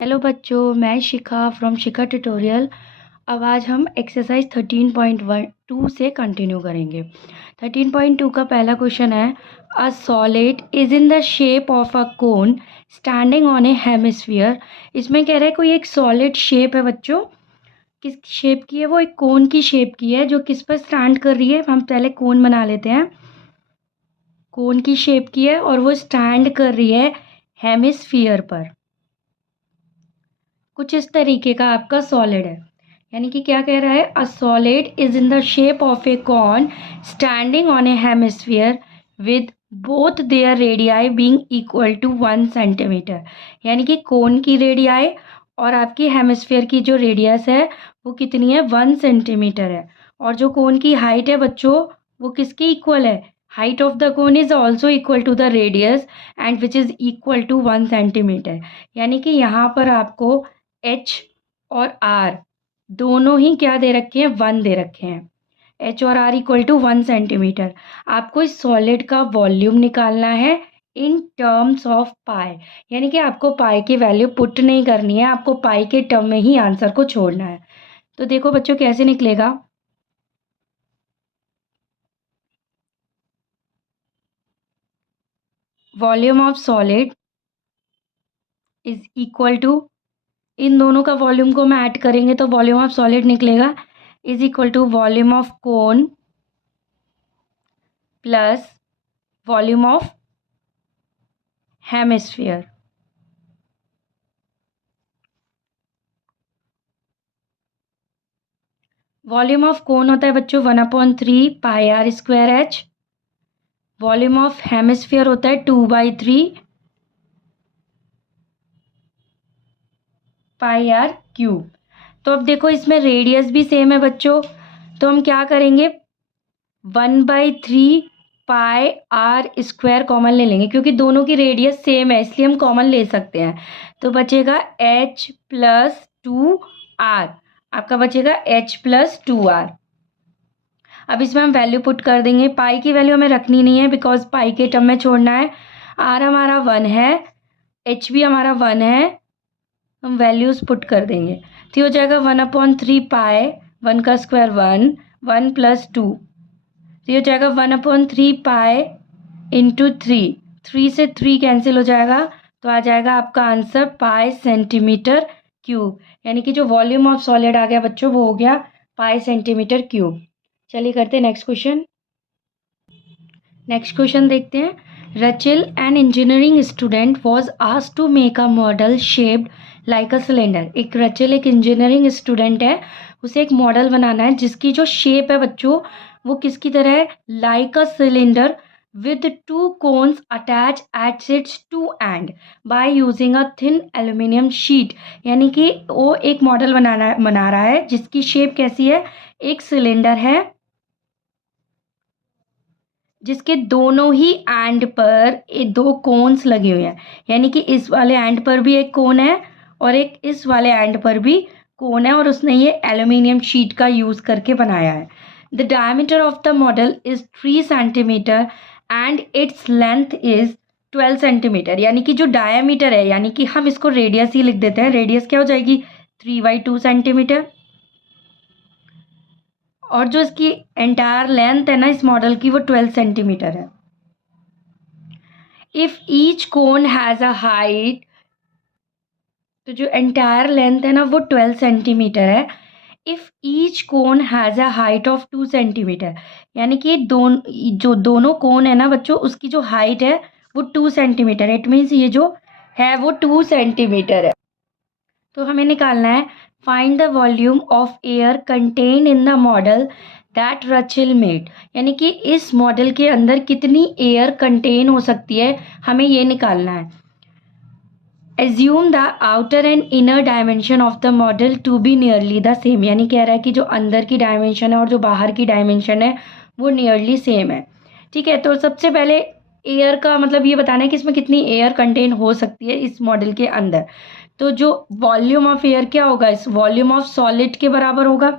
Hello बच्चों, मैं शिखा from Shikha tutorial. अब आज हम एक्सरसाइज 13.12 से कंटिन्यू करेंगे। 13.2 का पहला क्वेश्चन है, a solid is in the shape of a cone standing on a hemisphere. इसमें कह रहा है कोई एक सॉलिड शेप है बच्चों, किस शेप की है? वो एक कोन की शेप की है जो किस पर स्टैंड कर रही है। हम पहले कोन बना लेते हैं। कोन की शेप की है और वो स्टैंड कर रही है हेमिस्फीयर पर। कुछ इस तरीके का आपका सॉलिड है। यानी कि क्या कह रहा है, a solid is in the shape of a cone standing on a hemisphere with both their radii being equal to 1 centimetre. यानी कि कोन की रेडियाई और आपकी हेमिस्फीयर की जो रेडियस है वो कितनी है, 1 सेंटीमीटर है। और जो कोन की हाइट है बच्चों वो किसकी इक्वल है, height of the cone is also equal to the radius and which is equal to 1 centimetre. यानी कि यहाँ पर आपको एच और आर दोनों ही क्या दे रखे हैं, 1 दे रखे हैं। एच और आर इक्वल टू 1 सेंटीमीटर। आपको इस सॉलिड का वॉल्यूम निकालना है इन टर्म्स ऑफ पाई। यानी कि आपको पाई की वैल्यू पुट नहीं करनी है, आपको पाई के टर्म में ही आंसर को छोड़ना है। तो देखो बच्चों कैसे निकलेगा। Volume of solid is equal to, इन दोनों का वॉल्यूम को हम ऐड करेंगे तो वॉल्यूम ऑफ सॉलिड निकलेगा is equal to volume of cone plus volume of hemisphere. Volume of cone होता है बच्चों 1/3 πr²h। वॉल्यूम ऑफ हेमिस्फीयर होता है 2/3 πr³। तो अब देखो इसमें रेडियस भी सेम है बच्चों, तो हम क्या करेंगे, 1/3 πr² कॉमन ले लेंगे क्योंकि दोनों की रेडियस सेम है इसलिए हम कॉमन ले सकते हैं। तो बचेगा h प्लस 2r, आपका बचेगा h प्लस 2r। अब इसमें हम वैल्यू पुट कर देंगे। पाई की वैल्यू हमें रखनी नहीं है बिकॉज पाई के टर्म में छोड़ना है। आर हमारा 1 है, एच भी हमारा 1 है, हम वैल्यूज पुट कर देंगे। तो हो जाएगा 1/3 पाई, 1 का स्क्वायर 1, 1 प्लस 2। तो हो जाएगा 1/3 पाई इंटू 3, 3 से 3 कैंसिल हो जाएगा तो आ जाएगा आपका आंसर π सेंटीमीटर क्यूब। यानी कि जो वॉल्यूम ऑफ सॉलिड आ गया बच्चों वो हो गया π सेंटीमीटर क्यूब। चलिए करते हैं नेक्स्ट क्वेश्चन। नेक्स्ट क्वेश्चन देखते हैं। Rachel an engineering student was asked to make a model shaped like a cylinder. एक रचिल एक इंजीनियरिंग स्टूडेंट है, उसे एक मॉडल बनाना है जिसकी जो शेप है बच्चों वो किसकी तरह है, like a cylinder with two cones attached at its two end by using a thin aluminium sheet। यानी कि वो एक मॉडल बना रहा है जिसकी शेप कैसी है, एक सिलेंडर है जिसके दोनों ही एंड पर दो कोन्स लगे हुए हैं। यानी कि इस वाले एंड पर भी एक कोन है और एक इस वाले एंड पर भी कोन है और उसने ये एल्यूमिनियम शीट का यूज करके बनाया है। The diameter of the model is 3 centimetre and its length is 12 centimetre. यानी कि जो डायमीटर है, यानी कि हम इसको रेडियस ही लिख देते हैं, रेडियस क्या हो जाएगी 3/2 सेंटीमीटर। और जो इसकी एंटायर लेंथ है ना इस मॉडल की वो 12 सेंटीमीटर है। If each cone has a height, तो जो एंटायर लेंथ है ना वो 12 सेंटीमीटर है। If each cone has a height of 2 centimetre, यानी कि जो दोनों कोन है ना बच्चों उसकी जो हाइट है वो 2 सेंटीमीटर है। इट मीन्स ये जो है वो 2 सेंटीमीटर है। तो हमें निकालना है, find the volume of air contained in the model that Rachel made. यानी कि इस मॉडल के अंदर कितनी एयर कंटेन हो सकती है, हमें ये निकालना है। Assume the outer and inner dimension of the model to be nearly the same. यानी कह रहा है कि जो अंदर की डायमेंशन है और जो बाहर की डायमेंशन है वो नियरली सेम है। ठीक है, तो सबसे पहले एयर का मतलब ये बताना है कि इसमें कितनी एयर कंटेन हो सकती है इस मॉडल के अंदर। तो जो वॉल्यूम ऑफ एयर क्या होगा, इस वॉल्यूम ऑफ सॉलिड के बराबर होगा।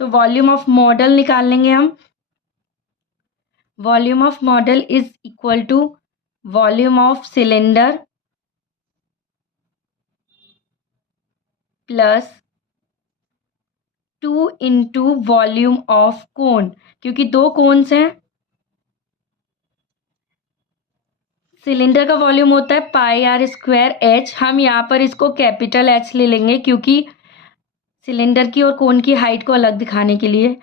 तो वॉल्यूम ऑफ मॉडल निकाल लेंगे हम। Volume of model is equal to volume of cylinder plus 2 into volume of cone, क्योंकि दो कोन्स हैं। सिलेंडर का वॉल्यूम होता है पाई आर स्क्वायर एच, हम यहाँ पर इसको कैपिटल एच ले लेंगे क्योंकि सिलेंडर की और कोन की हाइट को अलग दिखाने के लिए।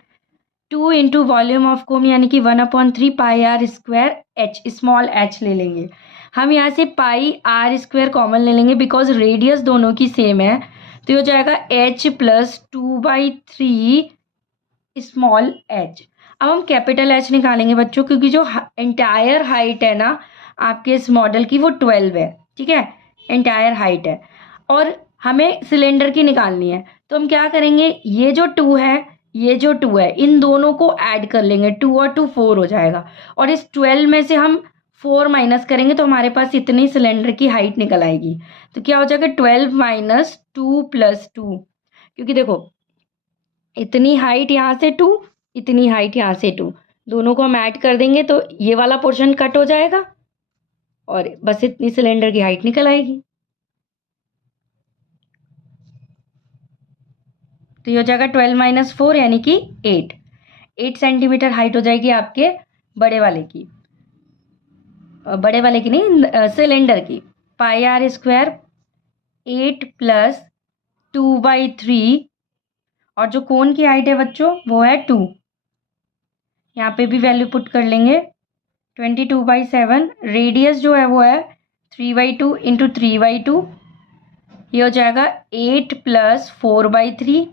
2 इंटू वॉल्यूम ऑफ कोन यानी कि 1/3 pi r square h, small h ले लेंगे। हम यहाँ से पाई आर स्क्वायर कॉमन ले लेंगे बिकॉज रेडियस दोनों की सेम है, तो ये हो जाएगा एच प्लस 2/3 स्मॉल एच। अब हम कैपिटल एच निकालेंगे बच्चों, क्योंकि जो एंटायर हाइट है ना आपके इस मॉडल की वो 12 है, ठीक है, एंटायर हाइट है और हमें सिलेंडर की निकालनी है। तो हम क्या करेंगे, ये जो 2 है, ये जो 2 है, इन दोनों को ऐड कर लेंगे, 2 और 2 4 हो जाएगा और इस 12 में से हम 4 माइनस करेंगे तो हमारे पास इतनी सिलेंडर की हाइट निकल आएगी। तो क्या हो जाएगा 12 माइनस 2 प्लस 2, क्योंकि देखो इतनी हाइट यहाँ से 2, इतनी हाइट यहाँ से 2, दोनों को हम ऐड कर देंगे तो ये वाला पोर्शन कट हो जाएगा और बस इतनी सिलेंडर की हाइट निकल आएगी। तो ये हो जाएगा 12 माइनस 4 यानी कि 8 सेंटीमीटर हाइट हो जाएगी आपके बड़े वाले की, बड़े वाले की नहीं, सिलेंडर की। पाई आर स्क्वायर 8 प्लस 2/3 और जो कोन की हाइट है बच्चों वो है 2, यहाँ पे भी वैल्यू पुट कर लेंगे 22/7। रेडियस जो है वो है 3/2 इंटू 3/2, ये हो जाएगा 8 प्लस 4/3।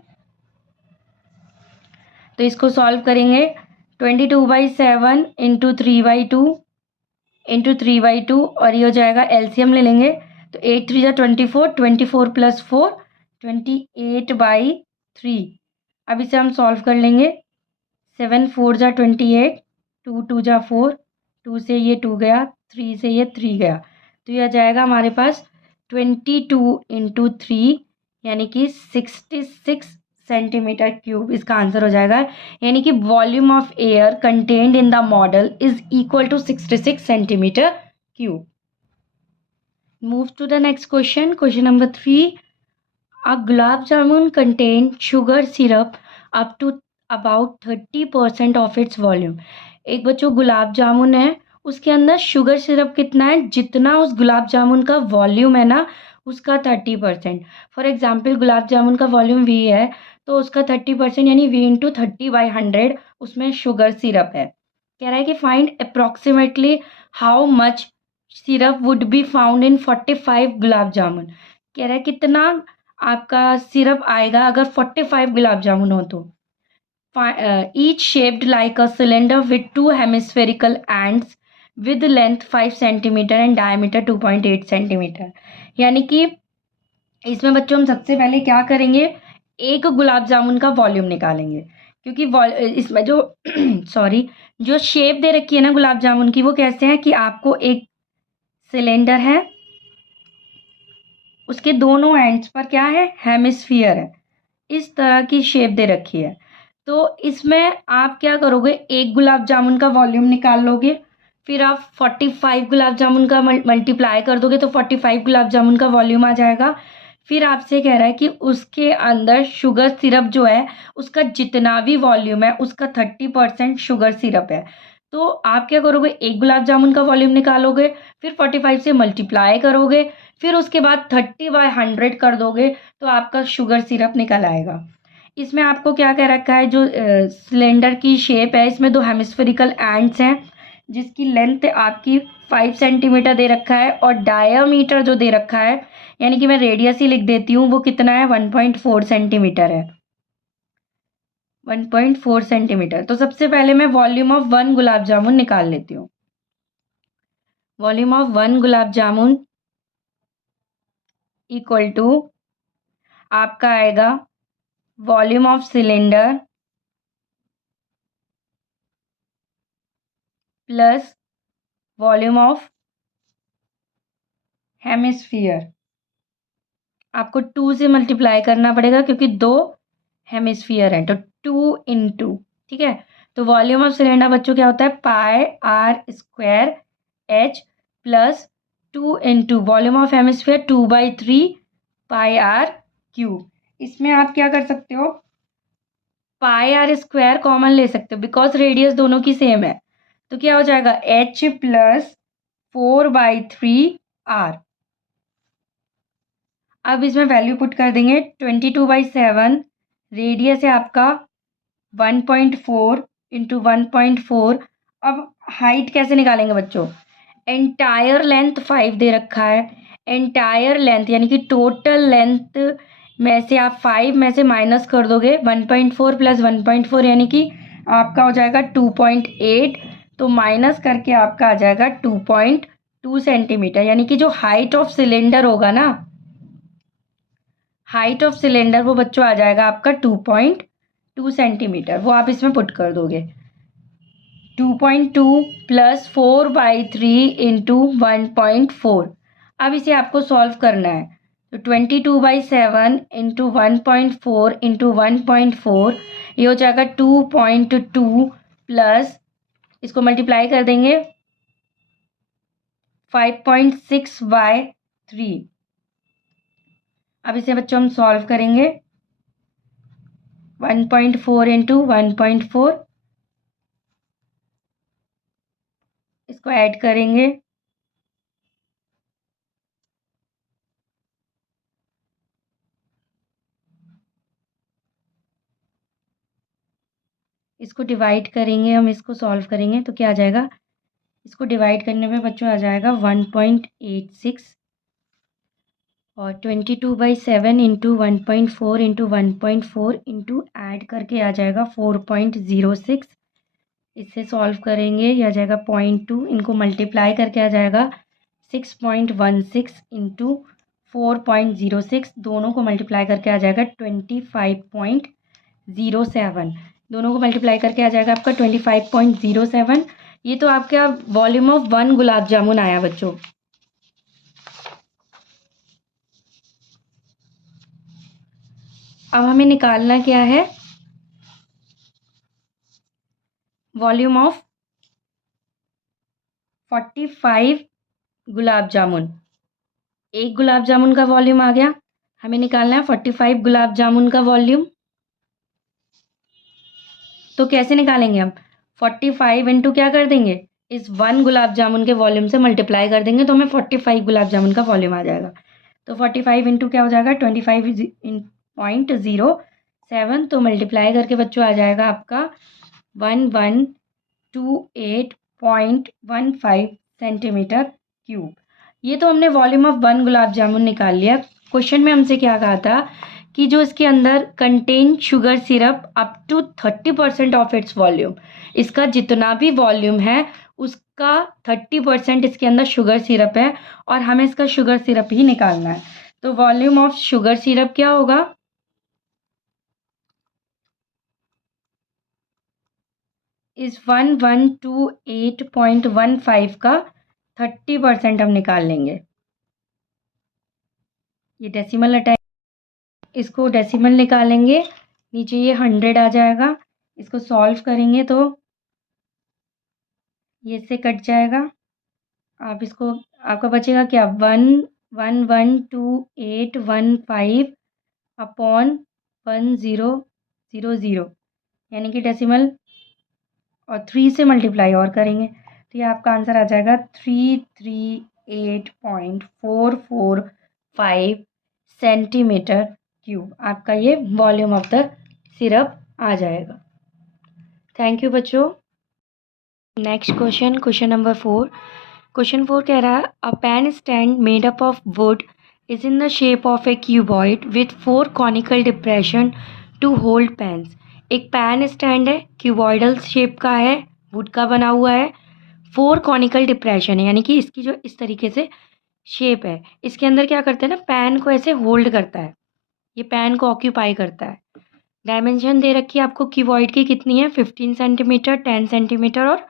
तो इसको सॉल्व करेंगे 22/7 इंटू 3/2 इंटू 3/2 और ये हो जाएगा एलसीएम ले लेंगे तो 8 3 जा 24, 24 प्लस 4 28/3। अब इसे हम सॉल्व कर लेंगे 7 4 जा 28, 2 2 जा 4, 2 से ये 2 गया, 3 से ये 3 गया, तो ये आ जाएगा हमारे पास 22 इंटू 3 यानी कि 66 सेंटीमीटर क्यूब इसका आंसर हो जाएगा। यानी कि volume of air contained in the model is equal to 66 centimetre cube. Move to the next question, question number 3। A gulab jamun contain sugar syrup up to about 30% of its volume। एक बच्चों गुलाब जामुन है, उसके अंदर sugar syrup कितना है, जितना उस गुलाब जामुन का वॉल्यूम है ना उसका 30%। फॉर एग्जाम्पल गुलाब जामुन का वॉल्यूम V है तो उसका 30% यानी V इंटू 30/100 उसमें शुगर सिरप है। कह रहा है कि find approximately how much syrup would be found in 45 gulab jamun. कह रहा है कितना आपका सिरप आएगा अगर 45 गुलाब जामुन हो तो। Each shaped like a cylinder with 2 hemispherical ends with length 5 centimetre and diameter 2.8 centimetre. यानी कि इसमें बच्चों हम सबसे पहले क्या करेंगे, एक गुलाब जामुन का वॉल्यूम निकालेंगे क्योंकि इसमें जो सॉरी जो शेप दे रखी है ना गुलाब जामुन की वो कैसे है कि आपको एक सिलेंडर है, उसके दोनों एंड्स पर क्या है, हेमिस्फीयर है, इस तरह की शेप दे रखी है। तो इसमें आप क्या करोगे, एक गुलाब जामुन का वॉल्यूम निकाल लोगे, फिर आप 45 गुलाब जामुन का मल्टीप्लाई कर दोगे तो 45 गुलाब जामुन का वॉल्यूम आ जाएगा। फिर आपसे कह रहा है कि उसके अंदर शुगर सिरप जो है उसका जितना भी वॉल्यूम है उसका 30% शुगर सिरप है। तो आप क्या करोगे, एक गुलाब जामुन का वॉल्यूम निकालोगे, फिर 45 से मल्टीप्लाई करोगे, फिर उसके बाद 30/100 कर दोगे तो आपका शुगर सिरप निकल आएगा। इसमें आपको क्या कह रखा है, जो सिलेंडर की शेप है इसमें 2 हेमिस्फेरिकल एंड्स हैं जिसकी लेंथ आपकी 5 सेंटीमीटर दे रखा है और डायामीटर जो दे रखा है यानी कि मैं रेडियस ही लिख देती हूँ वो कितना है, 1.4 सेंटीमीटर है, 1.4 सेंटीमीटर। तो सबसे पहले मैं वॉल्यूम ऑफ 1 गुलाब जामुन निकाल लेती हूँ। Volume of 1 gulab jamun equal to आपका आएगा volume of cylinder plus volume of hemisphere. आपको 2 से मल्टीप्लाई करना पड़ेगा क्योंकि 2 हेमिस्फीयर हैं, तो 2 इंटू, ठीक है। तो वॉल्यूम ऑफ सिलेंडर बच्चों क्या होता है, pi r square h plus 2 into volume of hemisphere 2/3 pi r cube. इसमें आप क्या कर सकते हो, पाई आर स्क्वायर कॉमन ले सकते हो बिकॉज रेडियस दोनों की सेम है। तो क्या हो जाएगा, h प्लस 4/3 r। अब इसमें वैल्यू पुट कर देंगे, 22/7 रेडियस है आपका 1.4 इंटू 1.4। अब हाइट कैसे निकालेंगे बच्चों, एंटायर लेंथ 5 दे रखा है, एंटायर लेंथ यानी कि टोटल लेंथ में से आप 5 में से माइनस कर दोगे, 1.4 प्लस 1.4 यानी कि आपका हो जाएगा 2.8। तो माइनस करके आपका आ जाएगा 2.2 सेंटीमीटर, यानी कि जो हाइट ऑफ सिलेंडर होगा ना, हाइट ऑफ सिलेंडर वो बच्चों आ जाएगा आपका 2.2 सेंटीमीटर। वो आप इसमें पुट कर दोगे, 2.2 प्लस 4/3 इंटू 1.4। अब इसे आपको सॉल्व करना है, तो 22/7 इंटू 1.4 इंटू 1.4 ये हो जाएगा 2.2 प्लस, इसको मल्टीप्लाई कर देंगे 5.6/3। अब इसे बच्चों हम सॉल्व करेंगे, 1.4 इंटू 1.4, इसको ऐड करेंगे, इसको डिवाइड करेंगे, हम इसको सॉल्व करेंगे तो क्या आ जाएगा, इसको डिवाइड करने में बच्चों आ जाएगा 1.86 और 22/7 इंटू 1.4 इंटू 1.4 इंटू ऐड करके आ जाएगा 4.06। इससे सॉल्व करेंगे, ये आ जाएगा 0.2, इनको मल्टीप्लाई करके आ जाएगा 6.16 इंटू 4.06, दोनों को मल्टीप्लाई करके आ जाएगा 25.07, दोनों को मल्टीप्लाई करके आ जाएगा आपका 25.07। ये तो आपका वॉल्यूम ऑफ 1 गुलाब जामुन आया बच्चों। अब हमें निकालना क्या है, वॉल्यूम ऑफ 45 गुलाब जामुन। एक गुलाब जामुन का वॉल्यूम आ गया, हमें निकालना है 45 गुलाब जामुन का वॉल्यूम। तो कैसे निकालेंगे हम, 45 इंटू क्या कर देंगे, इस 1 गुलाब जामुन के वॉल्यूम से मल्टीप्लाई कर देंगे तो हमें 45 गुलाब जामुन का वॉल्यूम आ जाएगा। तो 45 इंटू क्या हो जाएगा, 25.07, तो मल्टीप्लाई करके बच्चों आ जाएगा आपका 1128.15 सेंटीमीटर क्यूब। ये तो हमने वॉल्यूम ऑफ 1 गुलाब जामुन निकाल लिया। क्वेश्चन में हमसे क्या कहा था कि जो इसके अंदर contain sugar syrup up to 30% of its volume, इसका जितना भी वॉल्यूम है उसका 30% इसके अंदर शुगर सिरप है और हमें इसका शुगर सिरप ही निकालना है। तो वॉल्यूम ऑफ शुगर सिरप क्या होगा, इस 1128.15 का 30% हम निकाल लेंगे। ये डेसिमल हटाए, इसको डेसिमल निकालेंगे, नीचे ये 100 आ जाएगा, इसको सॉल्व करेंगे तो ये इससे कट जाएगा। आप इसको, आपका बचेगा क्या, 1112815 अपॉन 1000, यानी कि डेसिमल और 3 से मल्टीप्लाई और करेंगे तो ये आपका आंसर आ जाएगा 338.445 सेंटीमीटर क्यूब। आपका ये वॉल्यूम ऑफ द सिरप आ जाएगा। थैंक यू बच्चों। Next question, question number 4। Question 4 कह रहा है, a pen stand made up of wood is in the shape of a cuboid with 4 conical depression to hold pens. एक pen stand है, cuboidal shape का है, would का बना हुआ है, 4 कॉनिकल डिप्रेशन है, यानी कि इसकी जो इस तरीके से शेप है, इसके अंदर क्या करते हैं ना, पेन को ऐसे होल्ड करता है, ये पेन को ऑक्यूपाई करता है। डायमेंशन दे रखी है आपको क्यूबॉइड की कितनी है, 15 सेंटीमीटर, 10 सेंटीमीटर और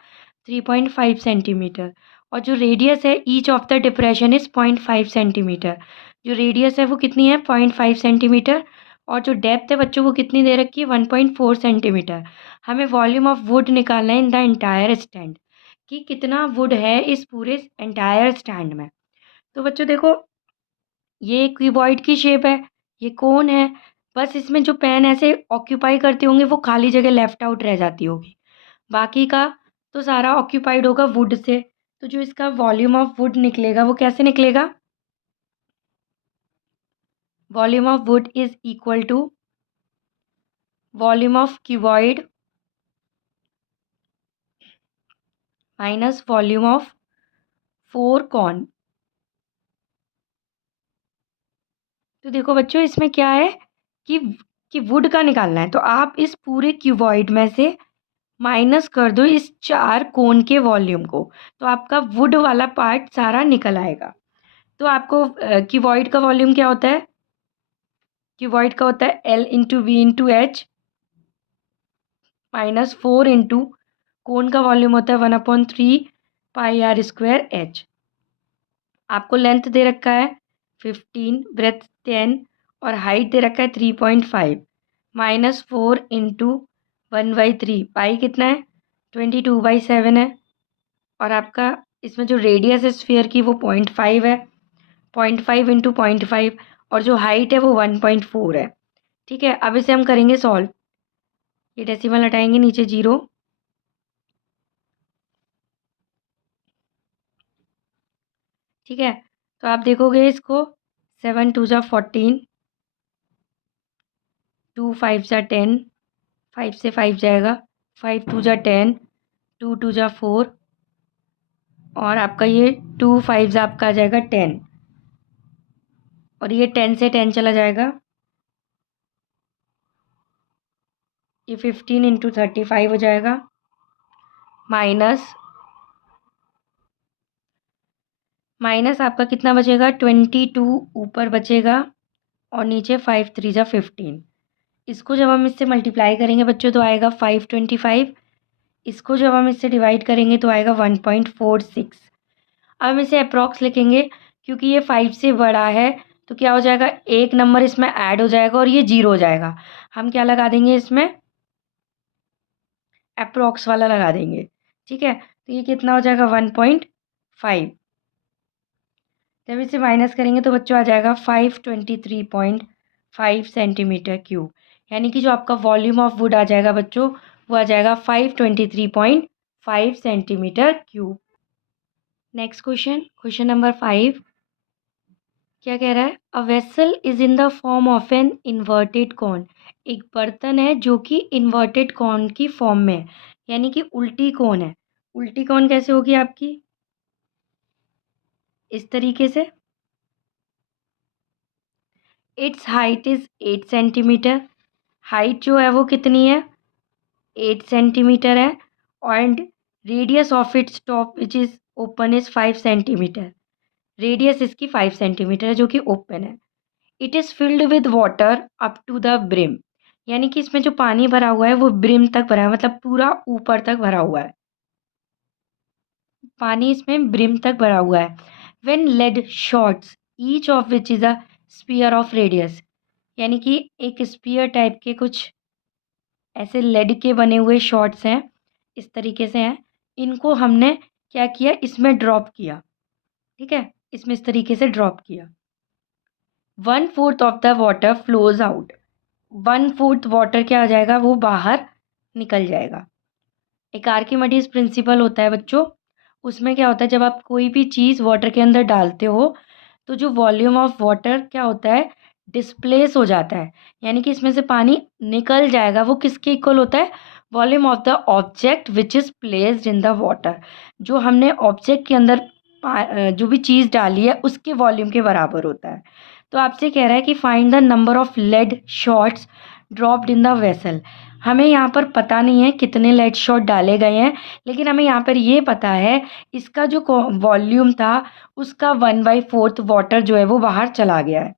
3.5 सेंटीमीटर। और जो रेडियस है each of the depression is 0.5 centimetre. जो रेडियस है वो कितनी है, 0.5 सेंटीमीटर। और जो डेप्थ है बच्चों वो कितनी दे रखी है, 1.4 सेंटीमीटर। हमें वॉल्यूम ऑफ वुड निकालना है इन द एंटायर स्टैंड, कि कितना वुड है इस पूरे एंटायर स्टैंड में। तो बच्चों देखो, ये क्यूबॉइड की शेप है, ये कोन है, बस इसमें जो पेन ऐसे ऑक्यूपाई करते होंगे वो खाली जगह लेफ्ट आउट रह जाती होगी, बाकी का तो सारा ऑक्यूपाइड होगा वुड से। तो जो इसका वॉल्यूम ऑफ वुड निकलेगा वो कैसे निकलेगा? Volume of wood is equal to volume of cuboid minus volume of 4 cone. तो देखो बच्चों इसमें क्या है कि वुड का निकालना है, तो आप इस पूरे क्यूबॉइड में से माइनस कर दो इस 4 कोन के वॉल्यूम को, तो आपका वुड वाला पार्ट सारा निकल आएगा। तो आपको क्यूबॉइड का वॉल्यूम क्या होता है? क्यूबॉइड का होता है L/V/H माइनस 4 इंटू कोन का वॉल्यूम होता है 1/3 πr²H। आपको लेंथ दे रखा है 15, ब्रेथ 10 और हाइट दे रखा है 3.5 माइनस 4 इंटू 1/3 पाई कितना है 22/7 है। और आपका इसमें जो रेडियस है स्फीयर की वो 0.5 है, 0.5 इंटू 0.5 और जो हाइट है वो 1.4 है। ठीक है, अब इसे हम करेंगे सॉल्व। ये डेसिमल हटाएंगे, नीचे 0। ठीक है, तो आप देखोगे इसको 7 2 जा 14, 2 5 जा 10, 5 से 5 जाएगा, 5 2 जा 10, 2 2 जा 4 और आपका ये 2 5 जा आपका आ जाएगा 10 और ये 10 से 10 चला जाएगा, ये 15 इंटू 35 हो जाएगा माइनस आपका कितना बचेगा 22 ऊपर बचेगा और नीचे 5 3 जा 15। इसको जब हम इससे मल्टीप्लाई करेंगे बच्चों तो आएगा 525। इसको जब हम इससे डिवाइड करेंगे तो आएगा 1.46। अब हम इसे अप्रॉक्स लिखेंगे क्योंकि ये 5 से बड़ा है, तो क्या हो जाएगा एक नंबर इसमें ऐड हो जाएगा और ये 0 हो जाएगा। हम क्या लगा देंगे इसमें? अप्रॉक्स वाला लगा देंगे। ठीक है, तो ये कितना हो जाएगा 1.5। जब इसे माइनस करेंगे तो बच्चों आ जाएगा 523.5 सेंटीमीटर क्यूब, यानी कि जो आपका वॉल्यूम ऑफ वुड आ जाएगा बच्चों वो आ जाएगा 523.5 centimetre cube. Next question, question number 5 क्या कह रहा है? A vessel is in the form of an inverted cone. एक बर्तन है जो कि इन्वर्टेड कॉन की फॉर्म में है, यानी कि उल्टी कॉन है। उल्टी कॉन कैसे होगी आपकी? इस तरीके से। Its height is 8 centimetre. Height जो है वो कितनी है 8 सेंटीमीटर है and radius of its top which is open is 5 centimetre. Radius इसकी 5 सेंटीमीटर है जो कि ओपन है। It is filled with water up to the brim, यानी कि इसमें जो पानी भरा हुआ है वो ब्रिम तक भरा है, मतलब पूरा ऊपर तक भरा हुआ है। पानी इसमें ब्रिम तक भरा हुआ है। When lead shots each of which is a sphere of radius, यानी कि एक स्पीयर टाइप के कुछ ऐसे लेड के बने हुए शॉट्स हैं, इस तरीके से हैं। इनको हमने क्या किया इसमें ड्रॉप किया। ठीक है, इसमें इस तरीके से ड्रॉप किया। 1/4 of the water flows out. 1/4 water क्या आ जाएगा वो बाहर निकल जाएगा। एक आर्किमिडीज प्रिंसिपल होता है बच्चों, उसमें क्या होता है जब आप कोई भी चीज़ वाटर के अंदर डालते हो तो जो वॉल्यूम ऑफ वाटर क्या होता है डिस्प्लेस हो जाता है, यानी कि इसमें से पानी निकल जाएगा। वो किसके इक्वल होता है? Volume of the object which is placed in the water. जो हमने ऑब्जेक्ट के अंदर जो भी चीज़ डाली है उसके वॉल्यूम के बराबर होता है। तो आपसे कह रहा है कि find the number of lead shots dropped in the vessel. हमें यहाँ पर पता नहीं है कितने लेड शॉट डाले गए हैं, लेकिन हमें यहाँ पर ये पता है इसका जो वॉल्यूम था उसका 1/4 वाटर जो है वो बाहर चला गया है।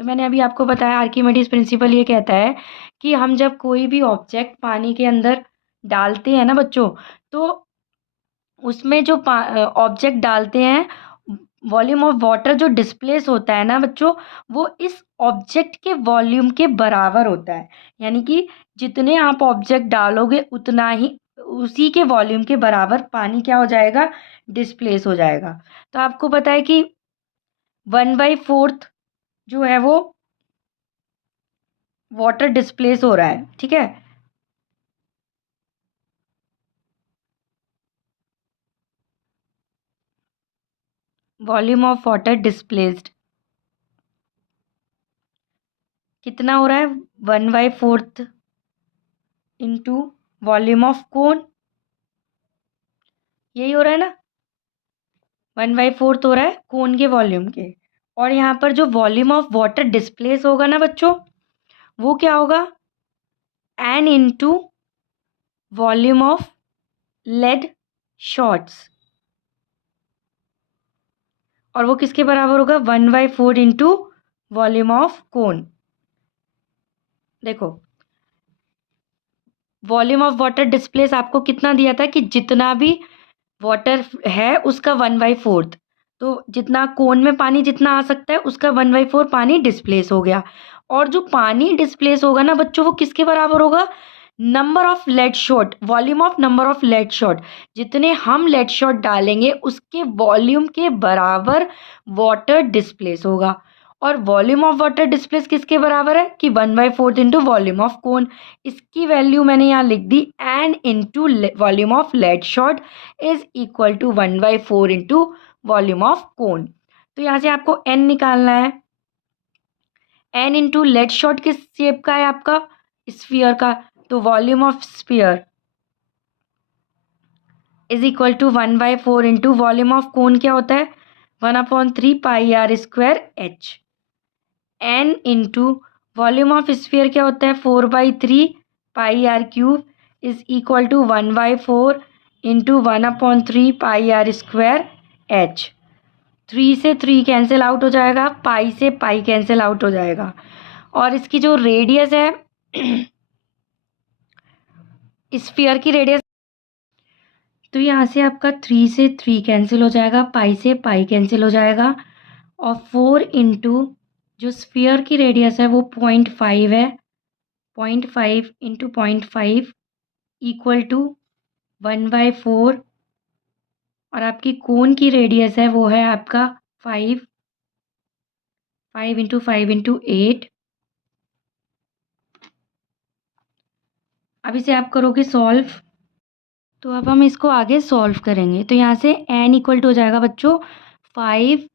तो मैंने अभी आपको बताया आर्किमिडीज प्रिंसिपल ये कहता है कि हम जब कोई भी ऑब्जेक्ट पानी के अंदर डालते हैं ना बच्चों, तो उसमें जो ऑब्जेक्ट डालते हैं वॉल्यूम ऑफ वाटर जो डिस्प्लेस होता है ना बच्चों वो इस ऑब्जेक्ट के वॉल्यूम के बराबर होता है, यानी कि जितने आप ऑब्जेक्ट डालोगे उतना ही उसी के वॉल्यूम के बराबर पानी क्या हो जाएगा डिस्प्लेस हो जाएगा। तो आपको पता है कि 1/4 जो है वो वाटर डिस्प्लेस हो रहा है, ठीक है। वॉल्यूम ऑफ वाटर डिस्प्लेस्ड कितना हो रहा है, 1/4 इंटू वॉल्यूम ऑफ कोन, यही हो रहा है ना, 1/4 हो रहा है कोन के वॉल्यूम के। और यहाँ पर जो वॉल्यूम ऑफ वाटर डिस्प्लेस होगा ना बच्चों, वो क्या होगा, n into volume of lead shots, और वो किसके बराबर होगा, 1/4 इंटू वॉल्यूम ऑफ कोन। देखो वॉल्यूम ऑफ वाटर डिस्प्लेस आपको कितना दिया था कि जितना भी वाटर है उसका 1/4, तो जितना कोन में पानी जितना आ सकता है उसका 1/4 पानी डिस्प्लेस हो गया। और जो पानी डिस्प्लेस होगा ना बच्चों, वो किसके बराबर होगा, number of lead shot, volume of number of lead shot, जितने हम लेड शॉट डालेंगे उसके वॉल्यूम के बराबर वाटर डिस्प्लेस होगा। और वॉल्यूम ऑफ वाटर डिस्प्लेस किसके बराबर है कि 1/4 इंटू वॉल्यूम ऑफ कोन। इसकी वैल्यू मैंने यहाँ लिख दी, n into volume of lead shot is equal to 1/4 into volume of cone. तो यहाँ से आपको एन निकालना है। एन इंटू लेड शॉट किस शेप का है आपका, स्फीयर का, तो volume of sphere is equal to 1/4 into volume of cone क्या होता है, 1/3 pi r square h. N into volume of sphere क्या होता है, 4/3 pi r cube is equal to 1/4 into 1/3 pi r square h. 3 से 3 cancel out हो जाएगा, पाई से पाई कैंसिल आउट हो जाएगा। और इसकी जो रेडियस है स्फीयर की रेडियस, तो यहाँ से आपका 3 से 3 कैंसिल हो जाएगा, पाई से पाई कैंसिल हो जाएगा। और 4 इंटू जो स्फीयर की रेडियस है वो 0.5 है, 0.5 इंटू 0.5 इक्वल टू 1/4। और आपकी कोन की रेडियस है वो है आपका 5, 5 इंटू 5 इंटू 8। अब इसे आप करोगे सॉल्व, तो अब हम इसको आगे सॉल्व करेंगे। तो यहाँ से एन इक्वल टू हो जाएगा बच्चों 5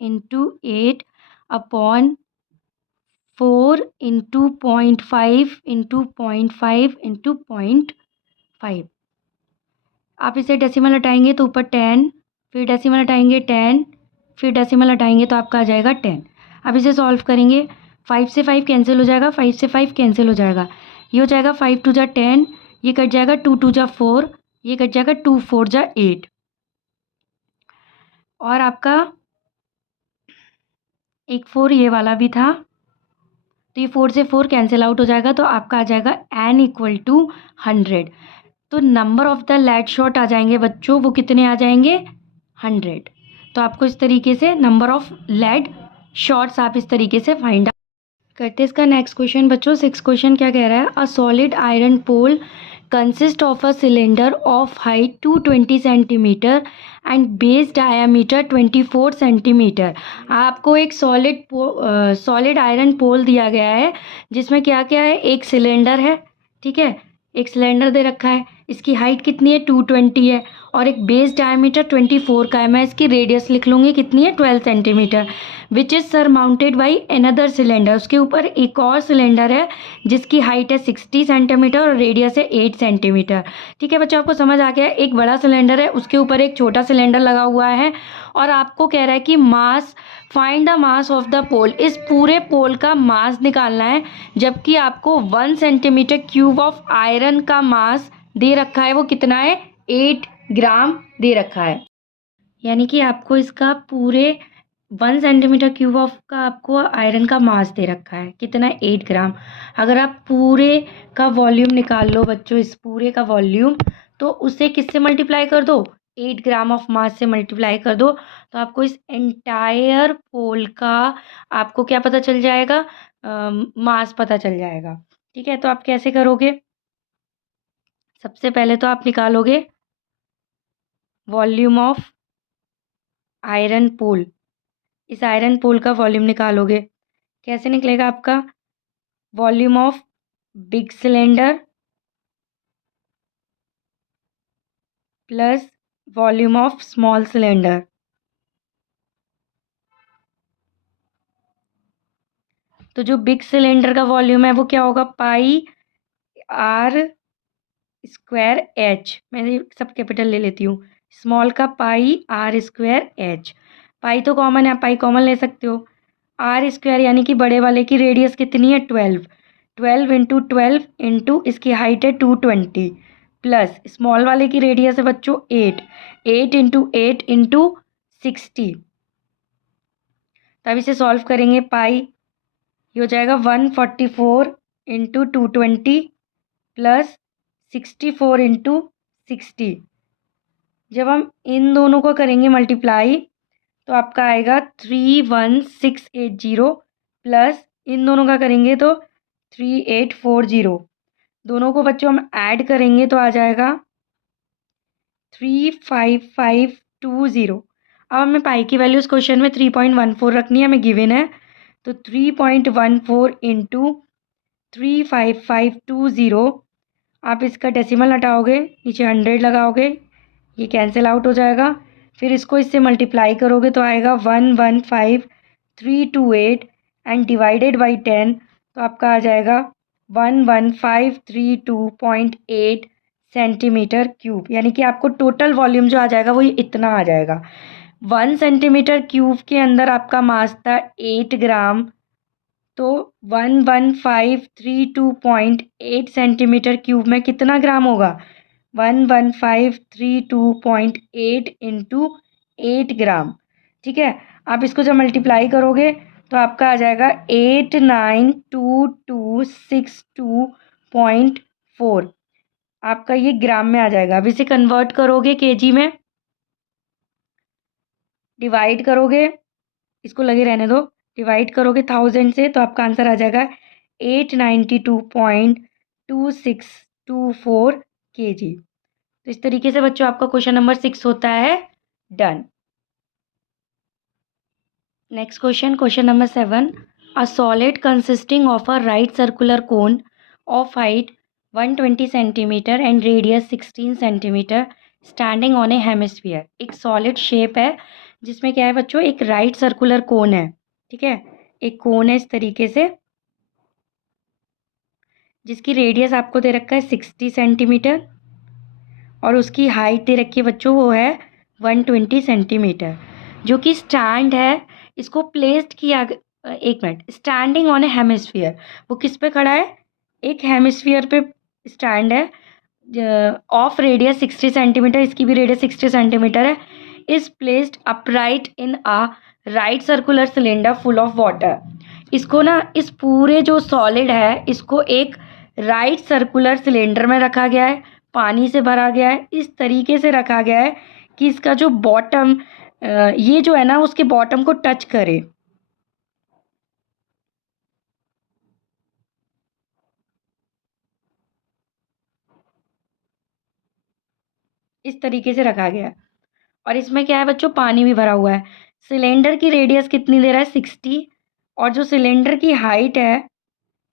into 8 upon 4 into 0.5 into 0.5 into 0.5। आप इसे डेसिमल हटाएंगे तो ऊपर 10, फिर डेसिमल हटाएंगे 10, फिर डेसिमल हटाएंगे तो आपका आ जाएगा 10। अब इसे सॉल्व करेंगे, 5 से 5 कैंसिल हो जाएगा, 5 से 5 कैंसिल हो जाएगा, ये हो जाएगा 5 2 जा 10, ये कट जाएगा 2 2 जा 4, ये कट जाएगा 2 4 जा 8। और आपका एक 4 ये वाला भी था, तो ये 4 से 4 कैंसिल आउट हो जाएगा, तो आपका आ जाएगा एन इक्वल टू 100। तो number of the lead shot आ जाएंगे बच्चों, वो कितने आ जाएंगे, 100। तो आपको इस तरीके से नंबर ऑफ लेड शॉट्स आप इस तरीके से फाइंड करते हैं। इसका नेक्स्ट क्वेश्चन बच्चों, 6 क्वेश्चन क्या कह रहा है, a solid iron pole consist of a cylinder of height 220 centimetre and base diameter 24 centimetre. आपको एक सॉलिड आयरन पोल दिया गया है जिसमें क्या क्या है, एक सिलेंडर है, ठीक है, एक सिलेंडर दे रखा है, इसकी हाइट कितनी है 220 है, और एक बेस डायमीटर 24 का है। मैं इसकी रेडियस लिख लूँगी कितनी है 12 centimetre, which is surmounted by another cylinder. उसके ऊपर एक और सिलेंडर है जिसकी हाइट है 60 सेंटीमीटर और रेडियस है 8 सेंटीमीटर। ठीक है बच्चों, आपको समझ आ गया, एक बड़ा सिलेंडर है उसके ऊपर एक छोटा सिलेंडर लगा हुआ है, और आपको कह रहा है कि mass, find the mass of the pole, इस पूरे पोल का मास निकालना है, जबकि आपको 1 सेंटीमीटर क्यूब ऑफ आयरन का मास दे रखा है, वो कितना है 8 ग्राम दे रखा है। यानी कि आपको इसका पूरे 1 सेंटीमीटर क्यूब ऑफ का आपको आयरन का मास दे रखा है, कितना है 8 ग्राम। अगर आप पूरे का वॉल्यूम निकाल लो बच्चों, इस पूरे का वॉल्यूम, तो उसे किससे मल्टीप्लाई कर दो, 8 ग्राम ऑफ मास से मल्टीप्लाई कर दो, तो आपको इस एंटायर पोल का आपको क्या पता चल जाएगा, मास पता चल जाएगा। ठीक है, तो आप कैसे करोगे, सबसे पहले तो आप निकालोगे वॉल्यूम ऑफ आयरन पोल, इस आयरन पोल का वॉल्यूम निकालोगे। कैसे निकलेगा आपका, volume of big cylinder plus volume of small cylinder. तो जो बिग सिलेंडर का वॉल्यूम है वो क्या होगा, पाई आर स्क्वायर एच। मैं ये सब कैपिटल ले लेती हूँ। स्मॉल का पाई आर स्क्वायर एच। पाई तो कॉमन है, पाई कॉमन ले सकते हो। आर स्क्वायर यानी कि बड़े वाले की रेडियस कितनी है, 12। 12 इंटू 12 इंटू इसकी हाइट है 220 प्लस स्मॉल वाले की रेडियस है बच्चों 8। 8 इंटू 8 इंटू 60। तब इसे सॉल्व करेंगे, पाई ये हो जाएगा 144 इंटू 220 प्लस 64 इंटू 60। जब हम इन दोनों को करेंगे मल्टीप्लाई तो आपका आएगा 31680 प्लस इन दोनों का करेंगे तो 3840। दोनों को बच्चों हम ऐड करेंगे तो आ जाएगा 35520। अब हमें पाई की वैल्यू इस क्वेश्चन में 3.14 रखनी है, हमें गिवन है। तो 3.14 इंटू 35520, आप इसका डेसिमल हटाओगे, नीचे 100 लगाओगे, ये कैंसिल आउट हो जाएगा। फिर इसको इससे मल्टीप्लाई करोगे तो आएगा 115328 एंड डिवाइडेड बाई 10 तो आपका आ जाएगा 11532.8 सेंटीमीटर क्यूब। यानी कि आपको टोटल वॉल्यूम जो आ जाएगा वो ये इतना आ जाएगा। 1 सेंटीमीटर क्यूब के अंदर आपका मास था 8 ग्राम, तो 11532.8 सेंटीमीटर क्यूब में कितना ग्राम होगा, 11532.8 इंटू 8 ग्राम। ठीक है, आप इसको जब मल्टीप्लाई करोगे तो आपका आ जाएगा 892262.4। आपका ये ग्राम में आ जाएगा। अब इसे कन्वर्ट करोगे केजी में, डिवाइड करोगे, इसको लगे रहने दो, डिवाइड करोगे 1000 से तो आपका आंसर आ जाएगा 892.2624 kg। तो इस तरीके से बच्चों आपका क्वेश्चन नंबर 6 होता है done. Next question, question number 7। A solid consisting of a right circular cone of height 120 centimetre and radius 16 centimetre standing on a hemisphere. एक सॉलिड शेप है जिसमें क्या है बच्चों, एक राइट सर्कुलर कोन है। ठीक है, एक कोन है इस तरीके से जिसकी रेडियस आपको दे रखा है 60 सेंटीमीटर और उसकी हाइट दे रखी है बच्चों वो है 120 सेंटीमीटर, जो कि स्टैंड है। इसको प्लेस्ड किया, एक minute, standing on a hemisphere, वो किस पे खड़ा है, एक हेमिस्फीयर पे स्टैंड है। ऑफ रेडियस 60 सेंटीमीटर, इसकी भी रेडियस 60 सेंटीमीटर है। Is placed upright in a right circular cylinder full of water. इसको ना, इस पूरे जो सॉलिड है इसको एक राइट सर्कुलर सिलेंडर में रखा गया है, पानी से भरा गया है। इस तरीके से रखा गया है कि इसका जो बॉटम, ये जो है ना उसके बॉटम को टच करे। इस तरीके से रखा गया है और इसमें क्या है बच्चों, पानी भी भरा हुआ है। सिलेंडर की रेडियस कितनी दे रहा है, 60, और जो सिलेंडर की हाइट है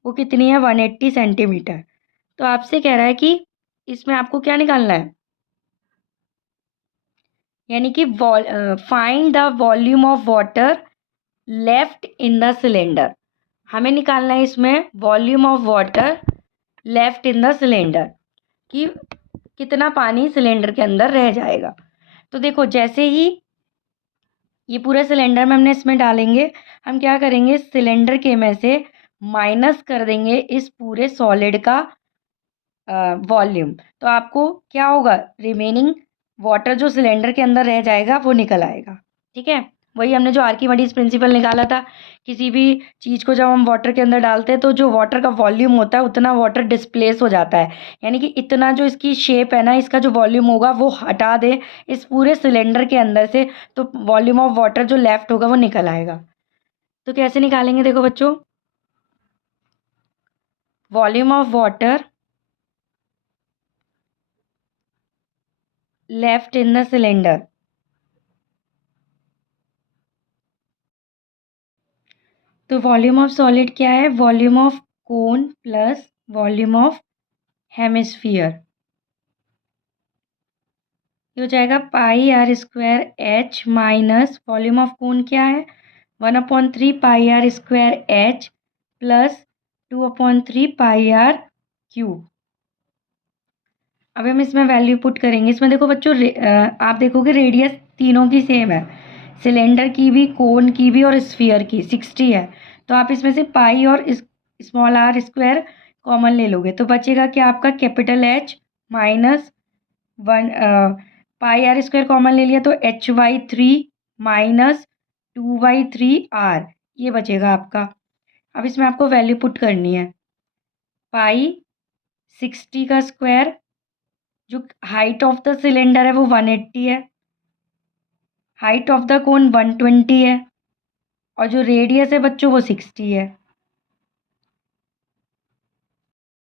वो कितनी है, 180 सेंटीमीटर। तो आपसे कह रहा है कि इसमें आपको क्या निकालना है, यानी कि find the volume of water left in the cylinder. हमें निकालना है इसमें volume of water left in the cylinder, कि कितना पानी सिलेंडर के अंदर रह जाएगा। तो देखो, जैसे ही ये पूरे सिलेंडर में हमने इसमें डालेंगे, हम क्या करेंगे, सिलेंडर के में से माइनस कर देंगे इस पूरे सॉलिड का वॉल्यूम। तो आपको क्या होगा, रिमेनिंग वाटर जो सिलेंडर के अंदर रह जाएगा वो निकल आएगा। ठीक है, वही हमने जो आर्किमिडीज प्रिंसिपल निकाला था। किसी भी चीज़ को जब हम वाटर के अंदर डालते हैं तो जो वाटर का वॉल्यूम होता है उतना वाटर डिस्प्लेस हो जाता है, यानी कि इतना जो इसकी शेप है ना, इसका जो वॉल्यूम होगा वो हटा दे इस पूरे सिलेंडर के अंदर से, तो वॉल्यूम ऑफ वाटर जो लेफ्ट होगा वो निकल आएगा। तो कैसे निकालेंगे, देखो बच्चों, volume of water left in the cylinder. तो वॉल्यूम ऑफ सॉलिड क्या है, volume of cone plus volume of hemisphere, ये हो जाएगा pi r square h minus volume of cone क्या है 1/3 pi r square h plus 2/3 pi r cube. अब हम इसमें वैल्यू पुट करेंगे। इसमें देखो बच्चों आप देखोगे रेडियस तीनों की सेम है, सिलेंडर की भी, कोन की भी और स्फीयर की 60 है। तो आप इसमें से पाई और स्मॉल आर स्क्वायर कॉमन ले लोगे तो बचेगा क्या आपका capital H minus 1 pi r square common ले लिया तो HY3 माइनस 2/3 आर, ये बचेगा आपका। अब इसमें आपको वैल्यू पुट करनी है। पाई 60 का स्क्वायर, जो हाइट ऑफ द सिलेंडर है वो 180 है, हाइट ऑफ द कोन 120 है और जो रेडियस है बच्चों वो 60 है।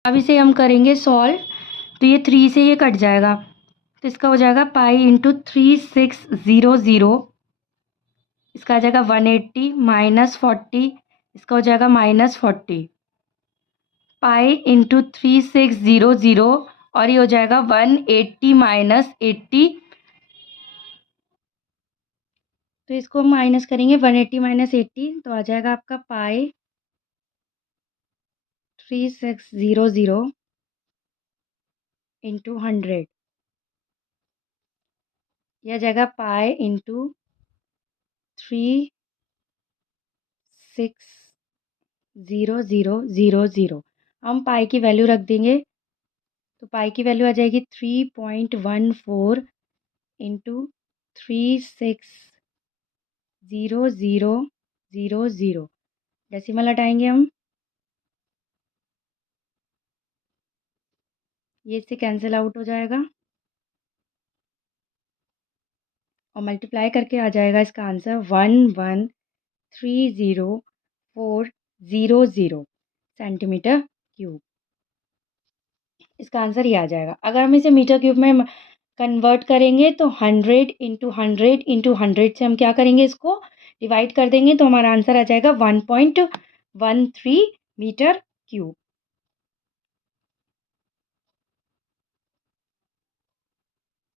अब इसे हम करेंगे सॉल्व, तो ये 3 से ये कट जाएगा तो इसका हो जाएगा पाई इंटू 3600, इसका आ जाएगा 180 माइनस 40, इसका हो जाएगा माइनस 40, पाई इंटू 3600 और ये हो जाएगा 180 माइनस 80, तो इसको हम माइनस करेंगे 180 माइनस 80 तो आ जाएगा आपका पाई 3600 इंटू 100, यह आ जाएगा पाई इंटू 360000। हम पाई की वैल्यू रख देंगे तो पाई की वैल्यू आ जाएगी 3.14 इंटू 360000। डेसिमल हटाएंगे हम, ये इससे कैंसिल आउट हो जाएगा और मल्टीप्लाई करके आ जाएगा इसका आंसर 1130400 सेंटीमीटर क्यूब। इसका आंसर ये आ जाएगा। अगर हम इसे मीटर क्यूब में कन्वर्ट करेंगे तो 100 से हम क्या करेंगे, इसको डिवाइड कर देंगे तो हमारा आंसर आ जाएगा 1.13 मीटर क्यूब।